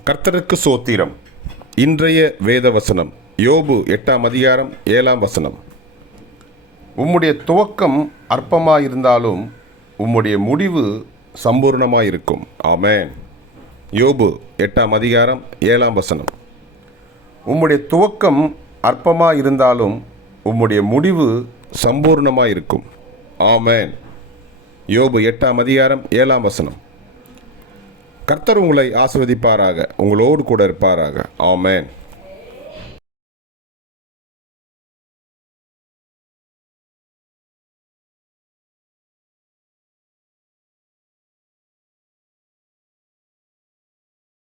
கர்த்தருக்கு சோத்திரம். இன்றைய வேத வசனம் யோபு எட்டாம் அதிகாரம் ஏழாம் வசனம். உம்முடைய துவக்கம் அற்பமாயிருந்தாலும் உம்முடைய முடிவு சம்பூர்ணமாயிருக்கும். ஆமேன். யோபு எட்டாம் அதிகாரம் ஏழாம் வசனம். உம்முடைய துவக்கம் அற்பமாக இருந்தாலும் உம்முடைய முடிவு சம்பூர்ணமாக இருக்கும் ஆமேன். யோபு எட்டாம் அதிகாரம் ஏழாம் வசனம். கர்த்தர் உங்களை ஆஸ்வதிப்பாராக உங்களோடு கூட இருப்பாராக. ஆமேன்.